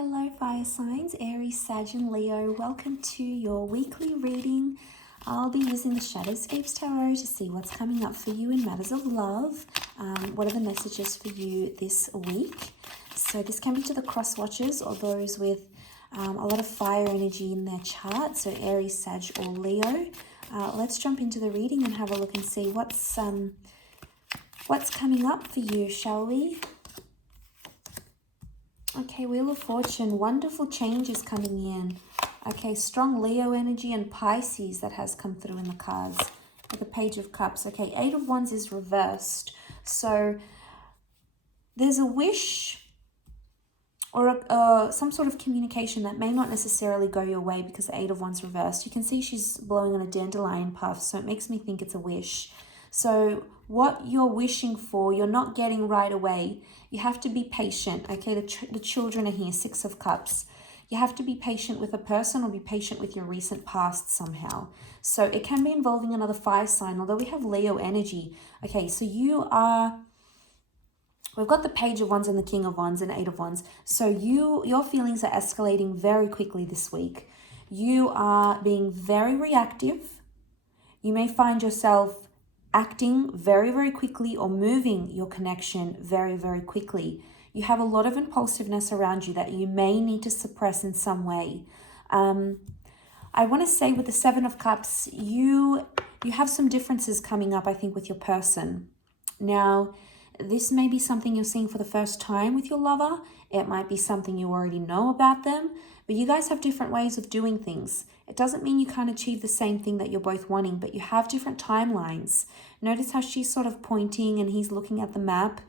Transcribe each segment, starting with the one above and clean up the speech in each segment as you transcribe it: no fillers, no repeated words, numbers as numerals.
Hello fire signs, Aries, Sag and Leo. Welcome to your weekly reading. I'll be using the Shadowscapes Tarot to see what's coming up for you in matters of love. What are the messages for you this week? So this can be to the cross watchers or those with a lot of fire energy in their chart. So Aries, Sag or Leo. Let's jump into the reading and have a look and see what's coming up for you, shall we? Okay, Wheel of Fortune, wonderful changes coming in. Okay, strong Leo energy and Pisces that has come through in the cards. With the Page of Cups. Okay, Eight of Wands is reversed. So there's a wish or some sort of communication that may not necessarily go your way because the Eight of Wands reversed. You can see she's blowing on a dandelion puff, so it makes me think it's a wish. So what you're wishing for, you're not getting right away. You have to be patient. Okay, the children are here, Six of Cups. You have to be patient with a person or be patient with your recent past somehow. So it can be involving another fire sign, although we have Leo energy. Okay, so we've got the Page of Wands and the King of Wands and Eight of Wands. So your feelings are escalating very quickly this week. You are being very reactive. You may find yourself acting very, very quickly or moving your connection very, very quickly. You have a lot of impulsiveness around you that you may need to suppress in some way. I want to say with the Seven of Cups, you have some differences coming up, I think, with your person. Now, this may be something you're seeing for the first time with your lover. It might be something you already know about them, but you guys have different ways of doing things. It doesn't mean you can't achieve the same thing that you're both wanting, but you have different timelines. Notice how she's sort of pointing and he's looking at the map.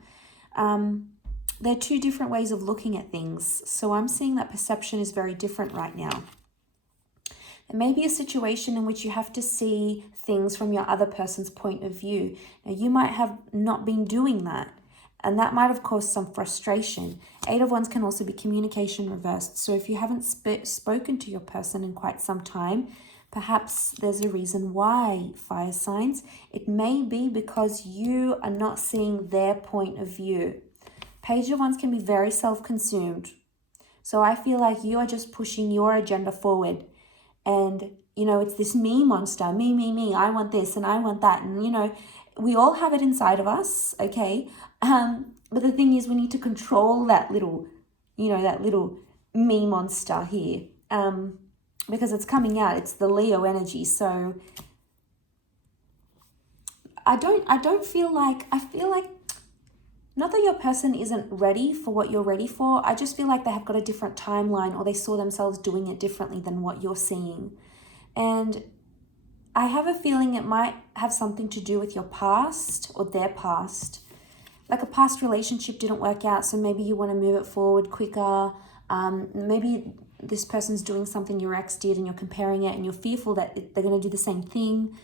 They're two different ways of looking at things. So I'm seeing that perception is very different right now. It may be a situation in which you have to see things from your other person's point of view. Now, you might have not been doing that, and that might have caused some frustration. Eight of Wands can also be communication reversed. So if you haven't spoken to your person in quite some time, perhaps there's a reason why, fire signs. It may be because you are not seeing their point of view. Page of Wands can be very self-consumed. So I feel like you are just pushing your agenda forward. And, you know, it's this me monster, me, I want this and I want that. And, you know, we all have it inside of us, okay? But the thing is, we need to control that little, that little me monster here. Because it's coming out, it's the Leo energy. So I feel like, not that your person isn't ready for what you're ready for. I just feel like they have got a different timeline or they saw themselves doing it differently than what you're seeing. And I have a feeling it might have something to do with your past or their past. Like a past relationship didn't work out, so maybe you want to move it forward quicker. Maybe this person's doing something your ex did and you're comparing it and you're fearful that they're going to do the same thing.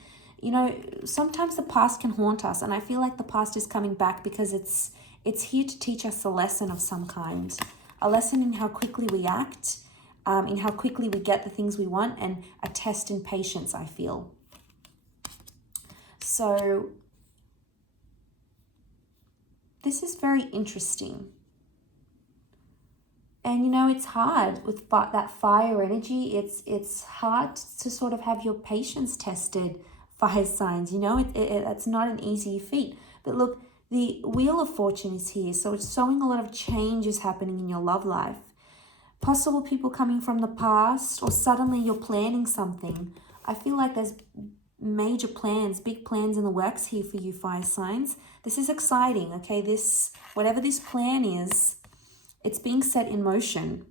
You know, sometimes the past can haunt us, and I feel like the past is coming back because it's here to teach us a lesson of some kind. A lesson in how quickly we act, in how quickly we get the things we want, and a test in patience, I feel. So this is very interesting. And, you know, it's hard with that fire energy. It's hard to sort of have your patience tested, fire signs. You know, it's not an easy feat. But look, the Wheel of Fortune is here. So it's showing a lot of changes happening in your love life. Possible people coming from the past, or suddenly you're planning something. I feel like there's major plans, big plans in the works here for you, fire signs. This is exciting, okay? Whatever this plan is, it's being set in motion.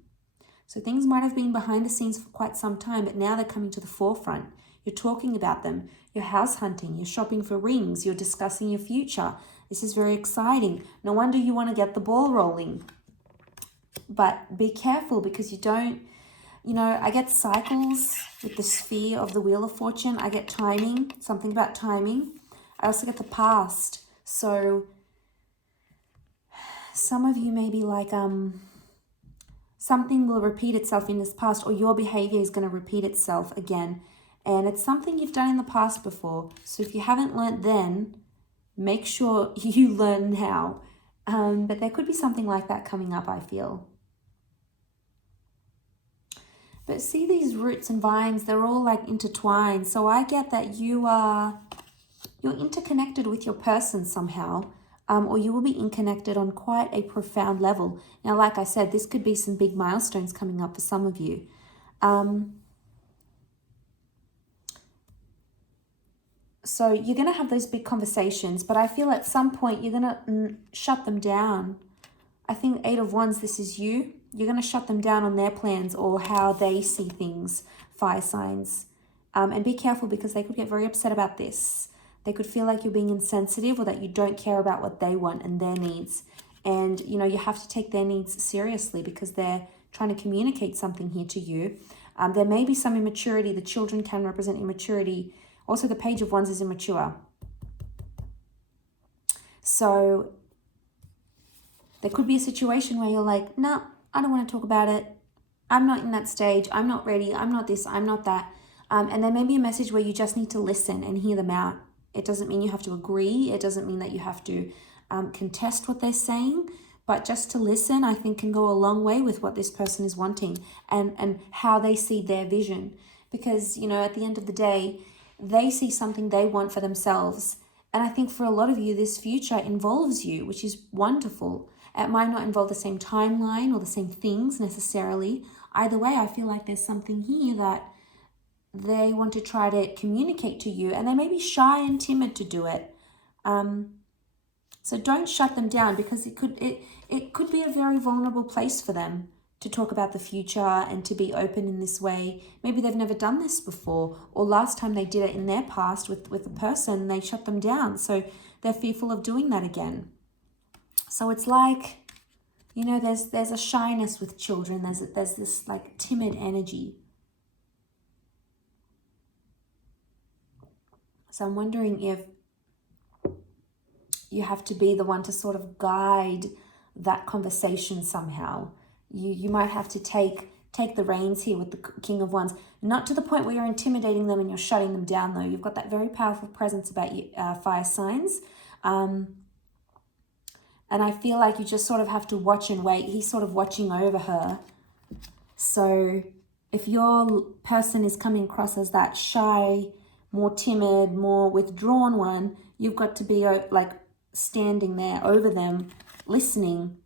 So things might have been behind the scenes for quite some time, but now they're coming to the forefront. You're talking about them. You're house hunting. You're shopping for rings. You're discussing your future. This is very exciting. No wonder you want to get the ball rolling. But be careful because you don't, I get cycles with the sphere of the Wheel of Fortune. I get timing, something about timing. I also get the past. So some of you may be like, something will repeat itself in this past, or your behavior is going to repeat itself again. And it's something you've done in the past before. So if you haven't learnt then, make sure you learn now. But there could be something like that coming up, I feel. But see these roots and vines, they're all like intertwined. So I get that you're interconnected with your person somehow, or you will be interconnected on quite a profound level. Now, like I said, this could be some big milestones coming up for some of you. So you're going to have those big conversations, but I feel at some point you're going to shut them down. I think 8 of Wands, this is you. You're going to shut them down on their plans or how they see things, fire signs. And be careful because they could get very upset about this. They could feel like you're being insensitive or that you don't care about what they want and their needs. And, you know, you have to take their needs seriously because they're trying to communicate something here to you. There may be some immaturity. The children can represent immaturity. Also, the Page of Wands is immature. So there could be a situation where you're like, no, I don't want to talk about it. I'm not in that stage. I'm not ready. I'm not this. I'm not that. And there may be a message where you just need to listen and hear them out. It doesn't mean you have to agree. It doesn't mean that you have to contest what they're saying. But just to listen, I think, can go a long way with what this person is wanting and how they see their vision. Because, you know, at the end of the day, they see something they want for themselves. And I think for a lot of you, this future involves you, which is wonderful. It might not involve the same timeline or the same things necessarily. Either way, I feel like there's something here that they want to try to communicate to you, and they may be shy and timid to do it. So don't shut them down because it could be a very vulnerable place for them to talk about the future and to be open in this way. Maybe they've never done this before, or last time they did it in their past with a person, they shut them down. So they're fearful of doing that again. So it's like, you know, there's a shyness with children. There's this like timid energy. So I'm wondering if you have to be the one to sort of guide that conversation somehow. You might have to take the reins here with the King of Wands. Not to the point where you're intimidating them and you're shutting them down, though. You've got that very powerful presence about you, fire signs. And I feel like you just sort of have to watch and wait. He's sort of watching over her. So if your person is coming across as that shy, more timid, more withdrawn one, you've got to be like standing there over them, listening,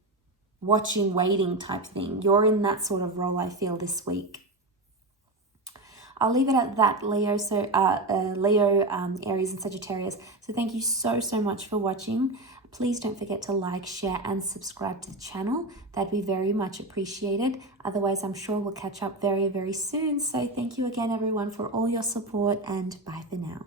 watching, waiting type thing. You're in that sort of role, I feel, this week. I'll leave it at that, Leo. So Leo, Aries and Sagittarius. So thank you so much for watching. Please don't forget to like, share and subscribe to the channel. That'd be very much appreciated. Otherwise, I'm sure we'll catch up very soon. So thank you again, everyone, for all your support, and bye for now.